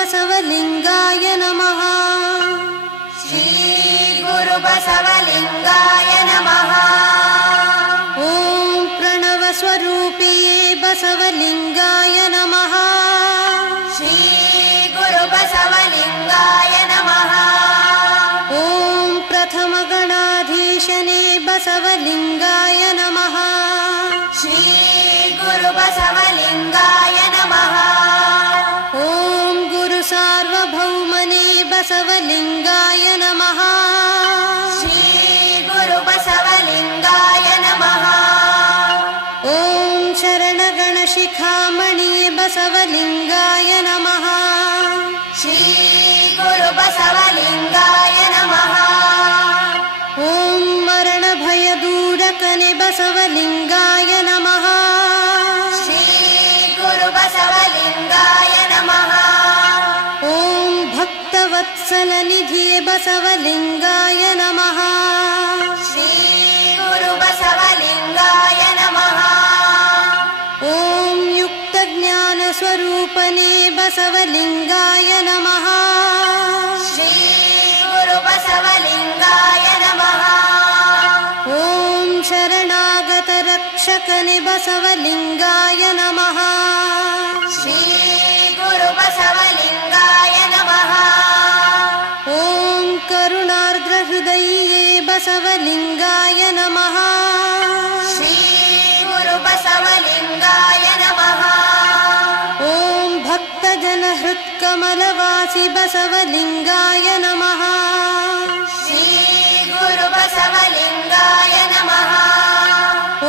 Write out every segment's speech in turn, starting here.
बसवलिंगाय नमः। श्री गुरु बसवलिंगाय नमः। ओम प्रणव स्वरूपिये बसवलिंगाय नमः। श्री गुरु बसवलिंगाय नमः। ओम प्रथम गणाधीशने बसवलिंगाय नमः। श्री गुरु बसवलिंगाय नमः। ओम गुरु सार्वभौमने बसवलिंगाय नमः। श्री गुरु बसवलिंगाय नमः। ओम शरणगण शिखामणि बसवलिंगाय नमः। श्री गुरु बसवलिंगाय नमः। ओम मरण भय दूरकने बसवलिंगाय नमः। श्री गुरु बसवलिंगाय नमः। ओम भक्तवत्सल निधिये बसवलिंगाय नमः। श्री गुरु बसवलिंगाय नमः। ओम युक्त ज्ञान स्वरूपने बसवलिंगाय नमः। श्री गुरु बसवलिंगाय नमः। ओम शरणागत रक्षकने बसवलिंगाय नमः। श्री गुरु बसवलिंगाय नमः। ओम करुणार्द्र हृदये बसवलिंगाय नमः। श्री गुरु बसवलिंगाय नमः। ओम भक्तजन हृत्कमलवासी बसवलिंगाय नमः। श्री गुरु बसवलिंगाय नमः।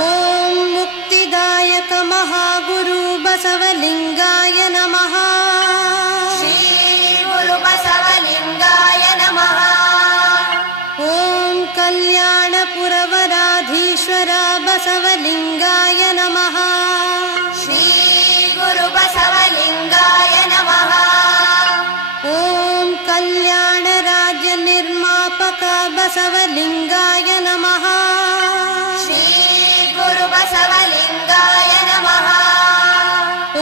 ओम मुक्तिदायक महागुरु बसवलिंगाय नमः। श्री गुरु बसवलिंगाय नमः। ओम कल्याणपुरवराधीश्वर बसवलिंगाय नमः। श्री गुरु बसवलिंगाय नमः। ओम कल्याण राज्य निर्मापक बसवलिंगाय नमः। श्री गुरु बसवलिंगाय नमः।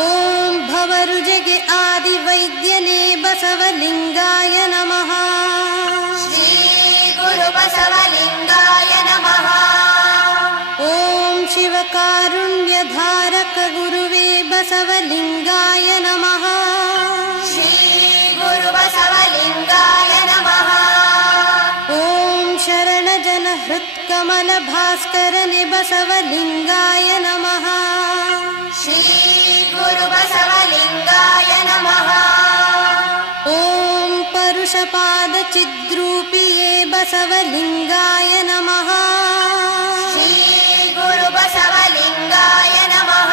ओम भवरुजगे आदि वैद्यने बसवलिंगाय नमः। श्री गुरु बसवलिंगाय नमः। ओम शिवकारुण्य धारक गुरुवे बसवलिंगाय नमः। श्री गुरु बसवलिंगाय नमः। ओम शरण जन हृत्कमल भास्करने बसवलिंगाय नमः। श्री गुरु बसवलिंगाय नमः। ओम परुषपाद चिद्रूपिये बसवलिंगाय नमः। श्री गुरु बसवलिंगाय नमः।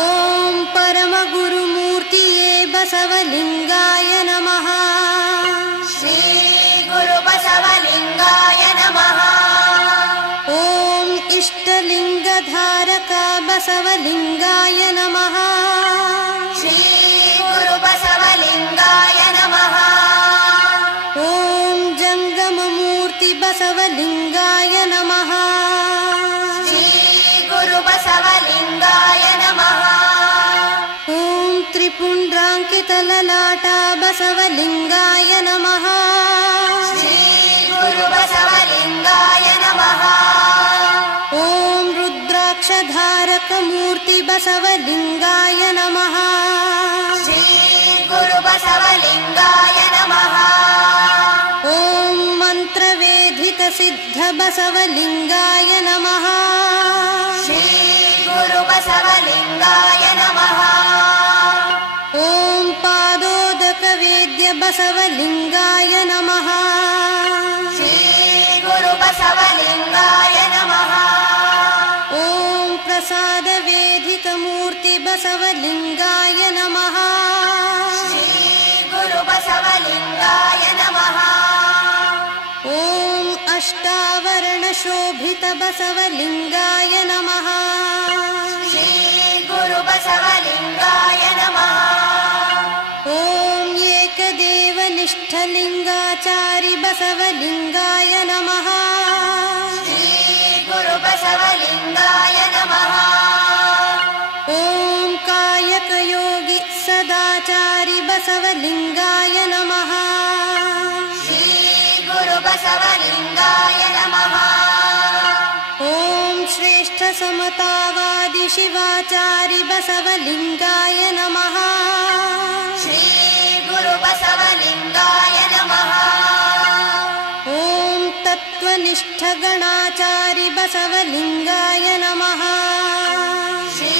ओम परम गुरुमूर्तिये बसवलिंगाय नमः। श्री गुरु बसवलिंगाय नमः। ओम इष्टलिंग धारक बसवलिंगाय नमः। श्री गुरु बसवलिंगाय नमः। ओम जंगम मूर्ति बसवलिंगाय नमः। श्री गुरु बसवलिंगाय नमः। ओम त्रिपुंड्रांकित ललाटा बसवलिंगाय नमः। श्री गुरु बसवलिंगाय नमः। ओम रुद्राक्ष धारक मूर्ति बसवलिंगाय नमः। श्री गुरु बसवलिंगाय नमः। ओम मंत्र वेदित सिद्ध बसवलिंगाय नमः। श्री गुरु बसवलिंगाय नमः। ओम पादोदक वेद्य बसवलिंगाय नमः। श्री गुरु बसवलिंगाय नमः। ओम प्रसाद वेदित मूर्ति बसवलिंगाय नमः। श्री गुरु बसवलिंगाय नमः। ओम अष्टावरण शोभित बसवलिंगाय नमः। श्री गुरु बसवलिंगाय नमः। ओम एकदेव निष्ठलिंगाचारि बसवलिंगाय नमः। श्री गुरु बसवलिंगाय नमः। ओम कायक योगी सदाचारि ಬಸವಲಿಂಗಾಯ ನಮಃ. ಶ್ರೀ ಗುರು ಬಸವಲಿಂಗಾಯ ನಮಃ. ಓಂ ಶ್ರೇಷ್ಠ ಸಮತಾವಾದಿ ಶಿವಾಚಾರಿ ಬಸವಲಿಂಗಾಯ ನಮಃ. ಶ್ರೀ ಗುರು ಬಸವಲಿಂಗಾಯ ನಮಃ. ಓಂ ತತ್ವನಿಷ್ಠ ಗಣಾಚಾರಿ ಬಸವಲಿಂಗಾಯ ನಮಃ. ಶ್ರೀ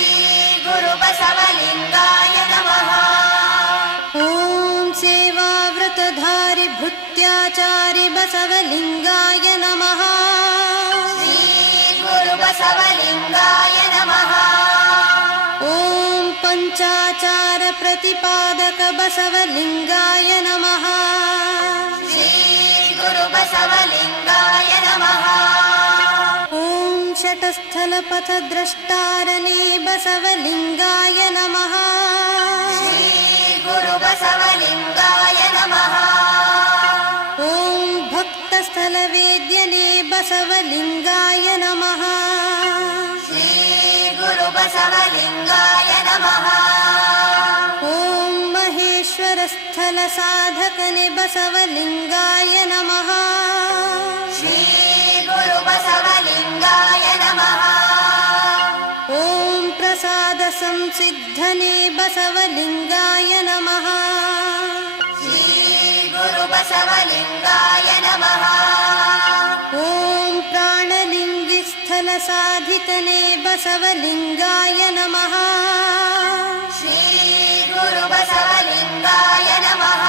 ಗುರು ಬಸವಲಿಂಗಾಯ ನಮಃ. ಓಂ ಸೇವಾವ್ರತಧಾರಿ ಭೃತ್ಯಾಚಾರಿ ಬಸವಲಿಂಗಾಯ ನಮಃ. ಶ್ರೀ ಗುರು ಬಸವಲಿಂಗಾಯ ನಮಃ. ಓಂ ಪಂಚಾಚಾರ ಪ್ರತಿಪಾದಕ ಬಸವಲಿಂಗಾಯ ನಮಃ. ಶ್ರೀ ಗುರು ಬಸವಲಿಂಗಾಯ ನಮಃ. ಓಂ ಶಟಸ್ಥಲ ಪಥದ್ರಷ್ಟಾರನೇ ಬಸವಲಿಂಗಾಯ ನಮಃ. ಶ್ರೀ ಗುರು ಬಸವಲಿಂಗಾಯ ನಮಃ. ಓಂ ಭಕ್ತಸ್ಥಲ ವೇದ್ಯನೇ ಬಸವಲಿಂಗಾಯ ನಮಃ. ಶ್ರೀ ಗುರು ಬಸವಲಿಂಗಾಯ ನಮಃ. ಓಂ ಮಹೇಶ್ವರ ಸ್ಥಳ ಸಾಧಕನೇ ಬಸವಲಿಂಗಾಯ ನಮಃ. ಶ್ರೀ ಗುರು ಬಸವಲಿಂಗಾಯ ನಮಃ. ಓಂ ಪ್ರಸಾದ ಸಂಸಿದ್ಧನೇ ಬಸವಲಿಂಗಾಯ ನಮಃ. ಶ್ರೀ ಗುರು ಬಸವಲಿಂಗಾಯ ನಮಃ. ಓಂ ಪ್ರಾಣಲಿಂಗಿ ಸ್ಥಳ ಸಾಧಿತನೇ ಬಸವಲಿಂಗಾಯ ನಮಃ. ಶ್ರೀ ಗುರು ಬಸವಲಿಂಗಾಯ ನಮಃ.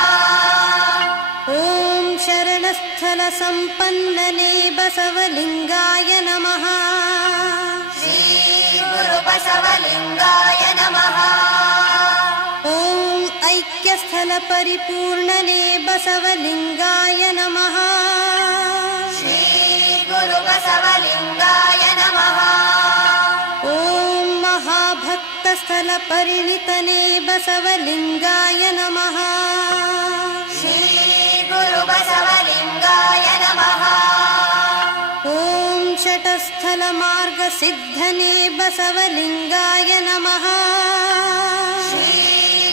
ಓಂ ಶರಣಸ್ಥಳ ಸಂಪನ್ನನೇ ಬಸವಲಿಂಗಾಯ ನಮಃ. ಶ್ರೀ ಗುರು ಬಸವಲಿಂಗಾಯ ನಮಃ. ಓಂ ಐಕ್ಯಸ್ಥಳ ಪರಿಪೂರ್ಣನೇ ಬಸವಲಿಂಗಾಯ ನಮಃ. ಶ್ರೀ ಗುರು ಬಸವಲಿಂಗಾಯ ನಮಃ. ಓಂ ಮಹಾಭಕ್ತ ಸ್ಥಳ ಪರಿಣಿತನೇ ಬಸವಲಿಂಗಾಯ ನಮಃ. ಶ್ರೀ ಗುರು ಬಸವಲಿಂಗಾಯ ನಮಃ. ಓಂ ಶಟಸ್ಥಲ ಮಾರ್ಗ ಸಿದ್ಧನೇ ಬಸವಲಿಂಗಾಯ ನಮಃ. ಶ್ರೀ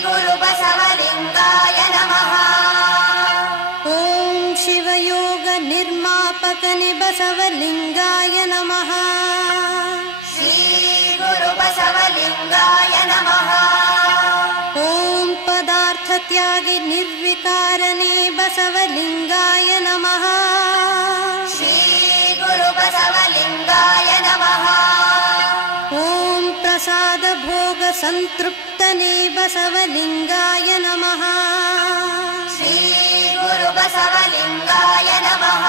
ಗುರು ಬಸವಲಿಂಗಾಯ ನಮಃ. ಓಂ ಶಿವಯೋಗ ನಿರ್ಮಾಪಕನೇ ಬಸವಲಿಂಗಾಯ ನಮಃ. ಶ್ರೀ ಗುರು ಬಸವಲಿಂಗಾಯ ನಮಃ. ಓಂ ಪದಾರ್ಥ ತ್ಯಾಗಿ ನಿರ್ವಿಕಾರನೇ ಬಸವಲಿಂಗಾಯ ನಮಃ. ಶ್ರೀ ಗುರು ಬಸವಲಿಂಗಾಯ ನಮಃ. ಓಂ ಪ್ರಸಾದ ಭೋಗ ಸಂತೃಪ್ತನೇ ಬಸವಲಿಂಗಾಯ ನಮಃ. ಶ್ರೀ ಗುರು ಬಸವಲಿಂಗಾಯ ನಮಃ.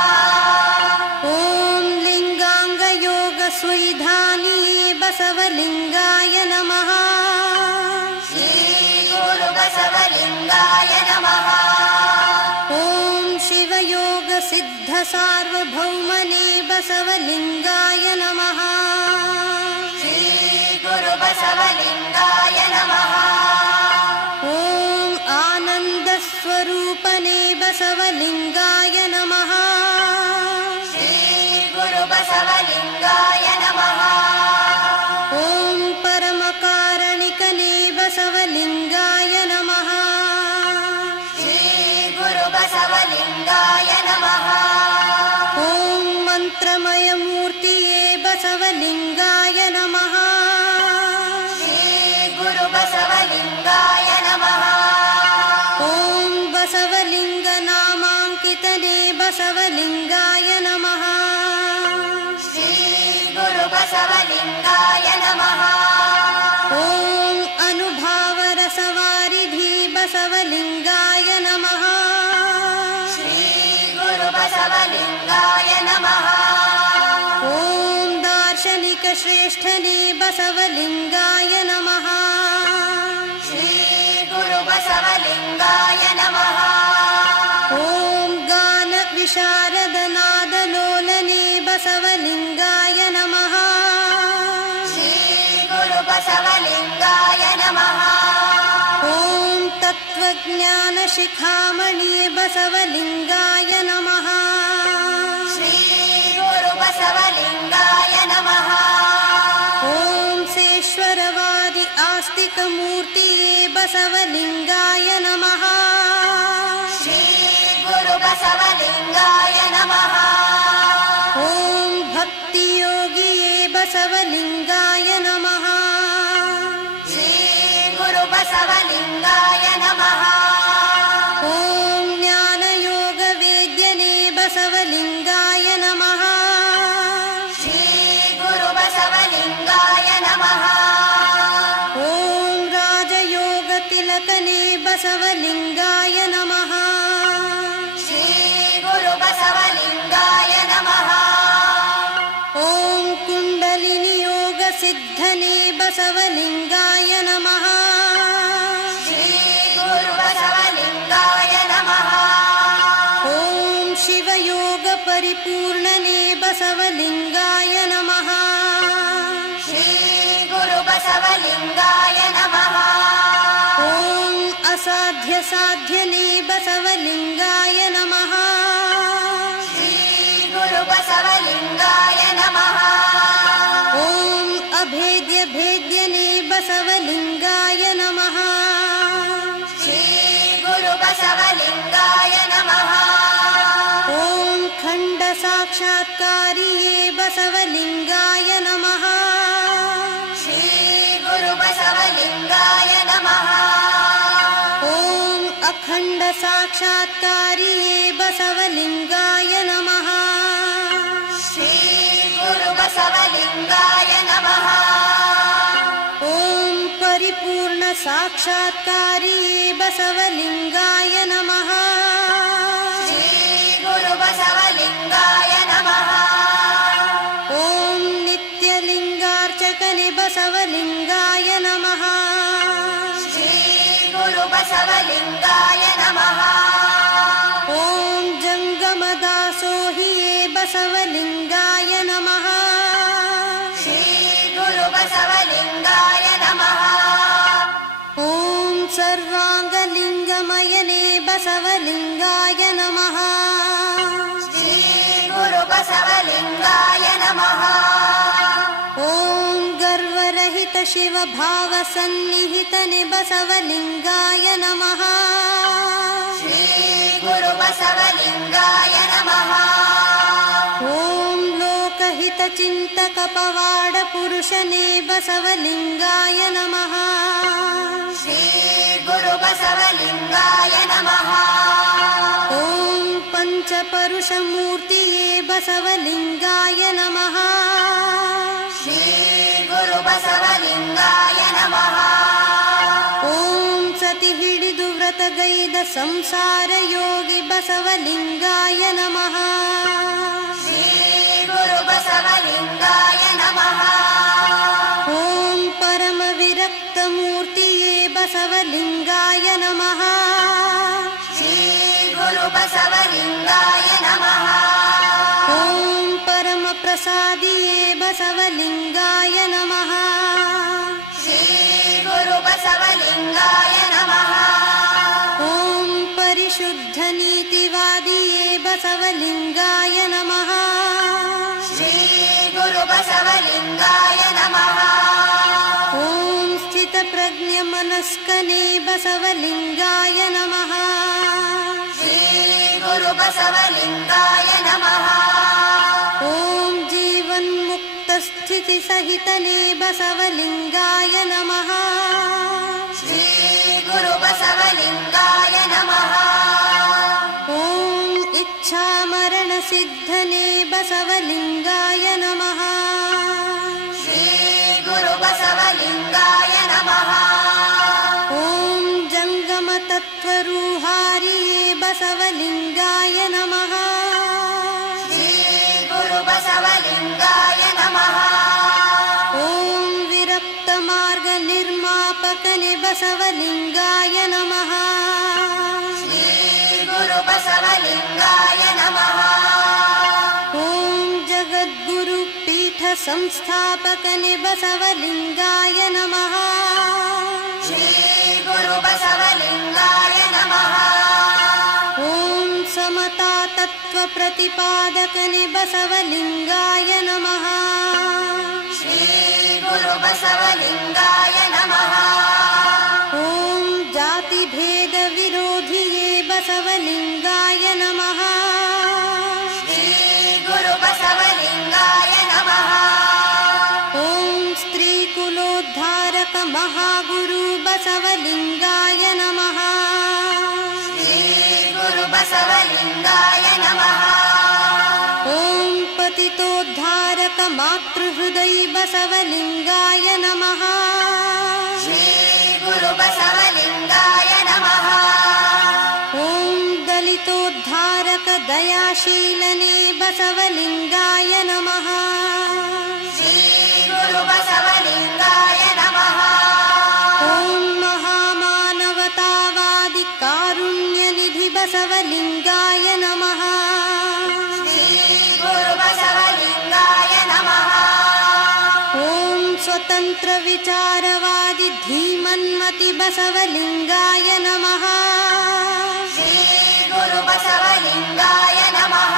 ಓಂ ಲಿಂಗಾಂಗ ಯೋಗ ಸುವಿಧಾನಿಯೇ ಬಸವಲಿಂಗಾಯ ನಮಃ. ಶ್ರೀ ಗುರು ಬಸವಲಿಂಗಾಯ ನಮಃ. ಓಂ ಶಿವಯೋಗ ಸಿದ್ಧ ಸಾರ್ವಭೌಮನೇ ಬಸವಲಿಂಗಾಯ ನಮಃ. ಶ್ರೀ ಗುರು ಬಸವಲಿಂಗಾಯ ನಮಃ. ಓಂ ಆನಂದ ಸ್ವರೂಪನೇ ಬಸವಲಿಂಗಾಯ ನಮಃ. ಶ್ರೀ ಗುರು ಬಸವಲಿಂಗಾಯ ನಮಃ. ಓಂ ಪರಮ ಕಾರಣಿಕನೇ ಬಸವಲಿಂಗಾಯ ನಮಃ. ಶ್ರೀ ಗುರು ಬಸವಲಿಂಗಾಯ ನಮಃ. ಓಂ ಮಂತ್ರಮಯ ಮೂರ್ತಿಯೇ ಬಸವಲಿಂಗಾಯ ನಮಃ. ಶ್ರೀ ಗುರು ಬಸವಲಿಂಗಾಯ ನಮಃ. ಓಂ ಬಸವಲಿಂಗ ನಾಮಾಂಕಿತನೇ ಬಸವಲಿಂಗಾಯ ನಮಃ. ಶ್ರೀ ಗುರು ಬಸವಲಿಂಗಾಯ ನಮಃ. ಓಂ ಅನುಭಾವ ರಸವಾರಿಧಿ ಬಸವಲಿಂಗಾಯ ನಮಃ. ಶ್ರೀ ಗುರು ಬಸವಲಿಂಗಾಯ ನಮಃ. ಓಂ ದಾರ್ಶನಿಕ ಶ್ರೇಷ್ಠನೇ ಬಸವಲಿಂಗಾಯ ನಮಃ. ಶ್ರೀ ಗುರು ಬಸವಲಿಂಗಾಯ ನಮಃ. ಓಂ ಗಾನ ವಿಶಾರದ ನಾದಲೋಲನೆ ಬಸವಲಿಂಗಾಯ ನಮಃ. ಶ್ರೀ ಗುರು ಬಸವಲಿಂಗಾಯ ನಮಃ. ಓಂ ತತ್ವಜ್ಞಾನ ಶಿಖಾಮಣಿಯೇ ಬಸವಲಿಂಗಾಯ ನಮಃ. ಶ್ರೀ ಗುರು ಬಸವಲಿಂಗಾಯ ನಮಃ. ಓಂ ಸೇಶ್ವರವಾದಿ ಆಸ್ತಿಕ ಮೂರ್ತಿಯೇ ಬಸವಲಿಂಗಾಯ ನಮಃ. ಓಂ ಭಕ್ತಿಯೋಗಿಯೇ ಬಸವಲಿಂಗಾಯ ನಮಃ. ಶ್ರೀ ಗುರು ಬಸವಲಿಂಗಾಯ ನಮಃ. ಓಂ ಜ್ಞಾನಯೋಗ ವೇದ್ಯನೇ ಬಸವಲಿಂಗಾಯ ನಮಃ. ಶ್ರೀ ಗುರು ಬಸವಲಿಂಗಾಯ ನಮಃ. ಓಂ ರಾಜಯೋಗ ತಿಲಕನೇ ಬಸವಲಿಂಗಾಯ ನಮಃ. ಶ್ರೀ ಗುರು ಬಸವಲಿಂಗಾಯ ನಮಃ. ಓಂ ಕುಂಡಲಿನಿ ಯೋಗ ಸಿದ್ಧನೇ ಬಸವಲಿಂಗಾಯ ನಮಃ. ಶ್ರೀ ಗುರು ಬಸವಲಿಂಗಾಯ ನಮಃ. ಓಂ ಶಿವಯೋಗ ಪರಿಪೂರ್ಣನೇ ಬಸವಲಿಂಗಾಯ ನಮಃ. ಶ್ರೀ ಗುರು ಬಸವಲಿಂಗಾಯ ನಮಃ. ಓಂ ಅಸಾಧ್ಯ ಸಾಧ್ಯನೇ ಬಸವಲಿಂಗಾಯ ನಮಃ. ಶ್ರೀ ಗುರು ಬಸವಲಿಂಗಾಯ ನಮಃ. ಓಂ ಅಭೇದ್ಯ ಭೇದ್ಯನೇ ಬಸವಲಿಂಗಾಯ ನಮಃ. ಶ್ರೀ ಗುರು ಬಸವಲಿಂಗಾಯ ನಮಃ. ಓಂ ಖಂಡ ಸಾಕ್ಷಾತ್ಕಾರಿಯೇ ಬಸವಲಿಂಗಾಯ ನಮಃ. ಶ್ರೀ ಗುರು ಬಸವಲಿಂಗಾಯ ನಮಃ. ಓಂ ಅಖಂಡ ಸಾಕ್ಷಾತ್ಕಾರಿಯೇ ಬಸವಲಿಂಗಾಯ ನಮಃ. ಶ್ರೀ ಗುರು ಬಸವಲಿಂಗಾಯ ನಮಃ. ಓಂ ಪರಿಪೂರ್ಣ ಸಾಕ್ಷಾತ್ಕಾರಿಯೇ ಬಸವಲಿಂಗಾಯ ನಮಃ. ಶ್ರೀ ಗುರು ಬಸವಲಿಂಗಾಯ ನಮಃ. ಓಂ ನಿತ್ಯಲಿಂಗಾರ್ಚಕನೆ ಬಸವಲಿಂಗಾಯ ನಮಃ. ಶ್ರೀ ಗುರು ಬಸವಲಿಂಗಾಯ ನಮಃ. ಓಂ ಜಂಗಮದಾಸೋಹಿಯೇ ಬಸವಲಿಂಗಾಯ ನಮಃ. ಶ್ರೀ ಗುರು ಬಸವಲಿಂಗಾಯ ನಮಃ. ಓಂ ಸರ್ವಾಂಗಲಿಂಗಮಯನೇ ಬಸವಲಿಂಗಾಯ ನಮಃ. ಶ್ರೀ ಗುರು ಬಸವಲಿಂಗಾಯ ನಮಃ. ಓಂ ಗರ್ವರಹಿತ ಶಿವಭಾವ ಸನ್ನಿಹಿತನೆ ಬಸವಲಿಂಗಾಯ ನಮಃ. ಶ್ರೀ ಗುರು ಬಸವಲಿಂಗಾಯ ನಮಃ. ಓಂ ಲೋಕಹಿತ ಚಿಂತಕ ಪವಾಡ ಪುರುಷನೇ ಬಸವಲಿಂಗಾಯ ನಮಃ. ಶ್ರೀ ಗುರು ಬಸವಲಿಂಗಾಯ ನಮಃ. ಓಂ ಪಂಚಪರುಷ ಮೂರ್ತಿಯೇ ಬಸವಲಿಂಗಾಯ ನಮಃ. ಶ್ರೀ ಗುರು ಬಸವಲಿಂಗಾಯ ನಮಃ. ಓಂ ಸತಿ ಹಿಡಿದು ವ್ರತಗೈದ ಸಂಸಾರ ಯೋಗಿ ಬಸವಲಿಂಗಾಯ ನಮಃ. ಶ್ರೀ ಗುರು ಬಸವಲಿಂಗಾಯ ನಮಃ. ಓಂ ಪರಮ ವಿರಕ್ತ ಮೂರ್ತಿಯೇ ಬಸವಲಿಂಗಾಯ ನಮಃ. ಶ್ರೀ ಗುರು ಬಸವಲಿಂಗಾಯ ನಮಃ. ಓಂ ಪರಮ ಪ್ರಸಾದಿಯೇ ಬಸವಲಿಂಗಾಯ ನಮಃ. ಶ್ರೀ ಗುರು ಬಸವಲಿಂಗಾಯ ನಮಃ. ಓಂ ಪರಿಶುದ್ಧ ನೀತಿವಾದಿಯೇ ಬಸವಲಿಂಗಾಯ ನಮಃ. ಶ್ರೀ ಗುರು ಬಸವಲಿಂಗಾಯ ನಮಃ. ಓಂ ಸ್ಥಿತ ಪ್ರಜ್ಞ ಮನಸ್ಕನೇ ಬಸವಲಿಂಗಾಯ ನಮಃ. ಶ್ರೀ ಗುರು ಬಸವಲಿಂಗಾಯ ನಮಃ. ಓಂ ಜೀವನ್ಮುಕ್ತ ಸ್ಥಿತಿ ಸಹಿತನೇ ಬಸವಲಿಂಗಾಯ ನಮಃ. ಶ್ರೀ ಗುರು ಬಸವಲಿಂಗಾಯ ನಮಃ. ಓಂ ಇಚ್ಛಾ ಮರಣ ಸಿದ್ಧನೇ ಬಸವಲಿಂಗಾಯ ನಮಃ. ಶ್ರೀ ಗುರು ಬಸವಲಿಂಗಾಯ ನಮಃ. ಓಂ ಜಂಗಮ ತತ್ವರೂಹಾರಿಯೇ ಬಸವಲಿಂಗಾಯ ನಮಃ. ಶ್ರೀ ಗುರು ಬಸವಲಿಂಗಾಯ ನಮಃ. ಓಂ ವಿರಕ್ತ ಮಾರ್ಗ ನಿರ್ಮಾಪಕನೆ ಬಸವಲಿಂಗಾಯ ನಮಃ. ಶ್ರೀ ಗುರು ಬಸವಲಿಂಗಾಯ ನಮಃ. ಓಂ ಜಗದ್ಗುರು ಪೀಠ ಸಂಸ್ಥಾಪಕನೆ ಬಸವಲಿಂಗಾಯ ನಮಃ. ಶ್ರೀ ಗುರು ಬಸವಲಿಂಗಾಯ ನಮಃ. ಓಂ ಸಮತಾ ತತ್ವ ಪ್ರತಿಪಾದಕನೆ ಬಸವಲಿಂಗಾಯ ನಮಃ. ಶ್ರೀ ಗುರು ಬಸವಲಿಂಗಾಯ ನಮಃ. ಓಂ ಜಾತಿ ಭೇದ ವಿರೋಧಿಯೇ ಬಸವಲಿಂಗಾಯ ನಮಃ. ಶ್ರೀ ಗುರು ಬಸವ ತಾರಕ ಮಹಾಗುರು ಬಸವಲಿಂಗಾಯ ನಮಃ. ಶ್ರೀ ಗುರು ಬಸವಲಿಂಗಾಯ ನಮಃ. ಓಂ ಪತಿತೋದ್ಧಾರಕ ಮಾತೃಹೃದಯ ಬಸವಲಿಂಗಾಯ ನಮಃ. ಶ್ರೀ ಗುರು ಬಸವಲಿಂಗಾಯ ನಮಃ. ಓಂ ದಲಿತೋದ್ಧಾರಕ ದಯಾಶೀಲನೆ ಬಸವಲಿಂಗಾಯ ನಮಃ. ಶ್ರೀ ಗುರು ಬಸವಲಿಂಗಾಯ ನಮಃ. ಓಂ ಮಹಾಮಾನವತಾವಾದಿ ಕಾರುಣ್ಯ ನಿಧಿ ಬಸವಲಿಂಗಾಯ ನಮಃ. ಶ್ರೀ ಗುರು ಬಸವಲಿಂಗಾಯ ನಮಃ. ಓಂ ಸ್ವತಂತ್ರ ವಿಚಾರವಾದಿ ಧೀಮನ್ಮತಿ ಬಸವಲಿಂಗಾಯ ನಮಃ. ಶ್ರೀ ಗುರು ಬಸವಲಿಂಗಾಯ ನಮಃ.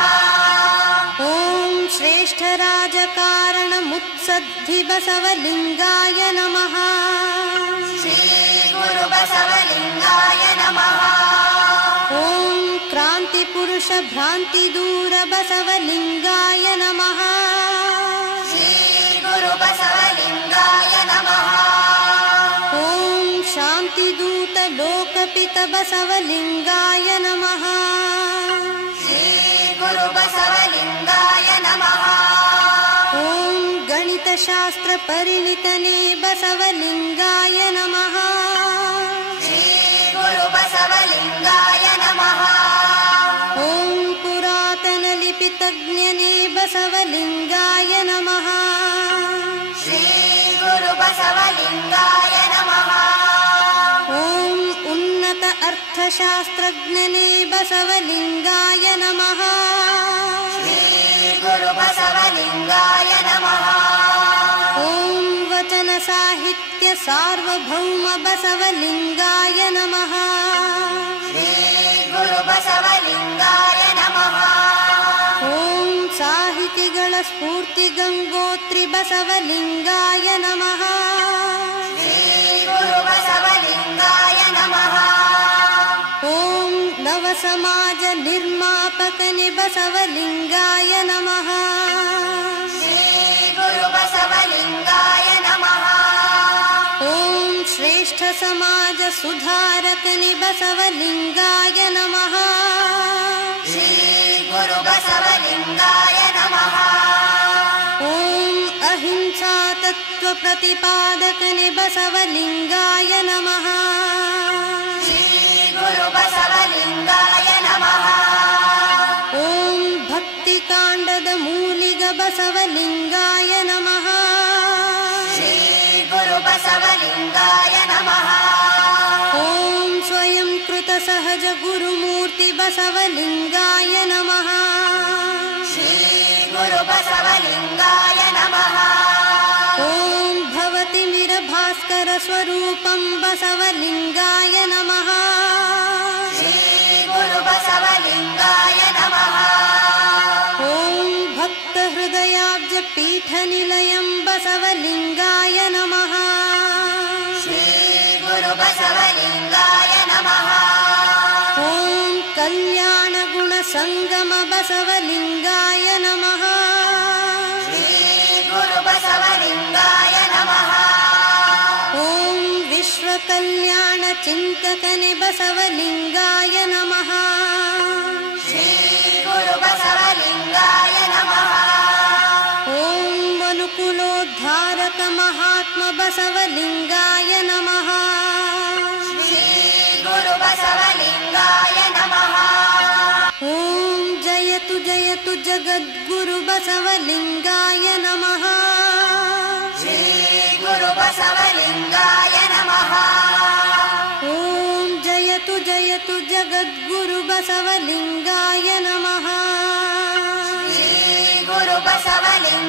ಓಂ ಶ್ರೇಷ್ಠ ರಾಜಕಾರಣ ಮುತ್ಸದ್ಧಿ ಬಸವಲಿಂಗಾಯ ನಮಃ. ಶ್ರೀ ಗುರು ಬಸವಲಿಂಗಾಯ ನಮಃ. ಓಂ ಕ್ರಾಂತಿ ಪುರುಷ ಭ್ರಾಂತಿ ದೂರ ಬಸವಲಿಂಗಾಯ ನಮಃ. ಶ್ರೀ ಗುರು ಬಸವಲಿಂಗಾಯ ನಮಃ. ಓಂ ಶಾಂತಿ ದೂತ ಲೋಕಪಿತ ಬಸವಲಿಂಗಾಯ ನಮಃ. ಶ್ರೀ ಗುರು ಬಸವಲಿಂಗಾಯ ನಮಃ. ಓಂ ಗಣಿತ ಶಾಸ್ತ್ರ ಪರಿಣಿತನೇ ಬಸವಲಿಂಗಾಯ ನಮಃ. ಶ್ರೀ ಗುರು ಬಸವಲಿಂಗಾಯ ನಮಃ. ಓಂ ಪುರಾತನ ಲಿಪಿ ತಜ್ಞನೇ ಬಸವಲಿಂಗಾಯ ನಮಃ. ಶ್ರೀ ಗುರು ಬಸವಲಿಂಗಾಯ ನಮಃ. ಓಂ ಉನ್ನತ ಅರ್ಥಶಾಸ್ತ್ರಜ್ಞನೇ ಬಸವಲಿಂಗಾಯ ನಮಃ. ಶ್ರೀ ಗುರು ಬಸವಲಿಂಗಾಯ ನಮಃ. ಓಂ ವಚನ ಸಾಹಿತ್ಯ ಸಾರ್ವಭೌಮ ಬಸವಲಿಂಗಾಯ ನಮಃ. ಶ್ರೀ ಗುರು ಬಸವಲಿಂಗಾಯ ನಮಃ. ಓಂ ಸಾಹಿತಿಗಳ ಸ್ಫೂರ್ತಿ ಗಂಗೋತ್ರಿ ಬಸವಲಿಂಗಾಯ ನಮಃ. ಶ್ರೀ ಗುರು ಬಸವಲಿಂಗಾಯ ನಮಃ. ಓಂ ನವ ಸಮಾಜ ನಿರ್ಮಾಪಕನೆ ಬಸವಲಿಂಗಾಯ ನಮಃ. ಶ್ರೀ ಗುರು ಬಸವಲಿಂಗಾಯ ನಮಃ. ಓಂ ಶ್ರೇಷ್ಠ ಸಮಾಜ ಸುಧಾರಕನೆ ಬಸವಲಿಂಗಾಯ ನಮಃ. ಶ್ರೀ ಗುರು ಬಸವಲಿಂಗಾಯ ನಮಃ. ಓಂ ಅಹಿಂಸಾ ತತ್ವ ಪ್ರತಿಪಾದಕನೆ ಬಸವಲಿಂಗಾಯ ನಮಃ. ಶ್ರೀ ಗುರು ಬಸವಲಿಂಗಾಯ ನಮಃ. ಓಂ ಭಕ್ತಿ ಕಾಂಡದ ಮೂಲಿಗ ಬಸವಲಿಂಗಾಯ ನಮಃ. ಶ್ರೀ ಗುರು ಬಸವಲಿಂಗಾಯ ನಮಃ. ಓಂ ಸ್ವಯಂ ಕೃತ ಸಹಜ ಗುರುಮೂರ್ತಿ ಬಸವಲಿಂಗಾಯ ನಮಃ. ಶ್ರೀ ಗುರು ಬಸವಲಿಂಗಾಯ ನಮಃ. ಓಂ ಭವತಿ ಮಿರ ಭಾಸ್ಕರ ಸ್ವರೂಪಂ ಬಸವಲಿಂಗಾಯ ನಮಃ. ಶ್ರೀ ಗುರು ಬಸವಲಿಂಗಾಯ ನಮಃ. ಓಂ ಭಕ್ತ ಹೃದಯಾಬ್ಜ ಪೀಠ ನಿಲಯಂ ಬಸವಲಿಂಗಾಯ ನಮಃ. ಶ್ರೀ ಗುರು ಬಸವಲಿಂಗಾಯ ನಮಃ. ಓಂ ಕಲ್ಯಾಣ ಗುಣ ಸಂಗಮ ಬಸವಲಿಂಗಾಯ ನಮಃ. ಶ್ರೀ ಗುರು ಬಸವಲಿಂಗಾಯ ನಮಃ. ಓಂ ವಿಶ್ವ ಕಲ್ಯಾಣ ಚಿಂತಕನೆ ಬಸವಲಿಂಗಾಯ ನಮಃ. ಶ್ರೀ ಗುರು ಬಸವಲಿಂಗಾಯ ನಮಃ. ಓಂ ಮನುಕುಲೋದ್ಧಾರಕ ಮಹಾತ್ಮ ಬಸವಲಿಂಗಾಯ ನಮಃ. ಶ್ರೀ ಗುರು ಬಸವಲಿಂಗಾಯ ನಮಃ. ಓಂ ಜಯತು ಜಯತು ಜಗದ್ಗುರು ಬಸವಲಿಂಗಾಯ ನಮಃ. ಶ್ರೀ ಗುರು ಬಸವಲಿಂಗಾಯ ನಮಃ. ಓಂ ಜಯತು ಜಯತು ಜಗದ್ಗುರು ಬಸವಲಿಂಗಾಯ ನಮಃ. ಶ್ರೀ ಗುರು ಬಸವಲಿಂಗಾಯ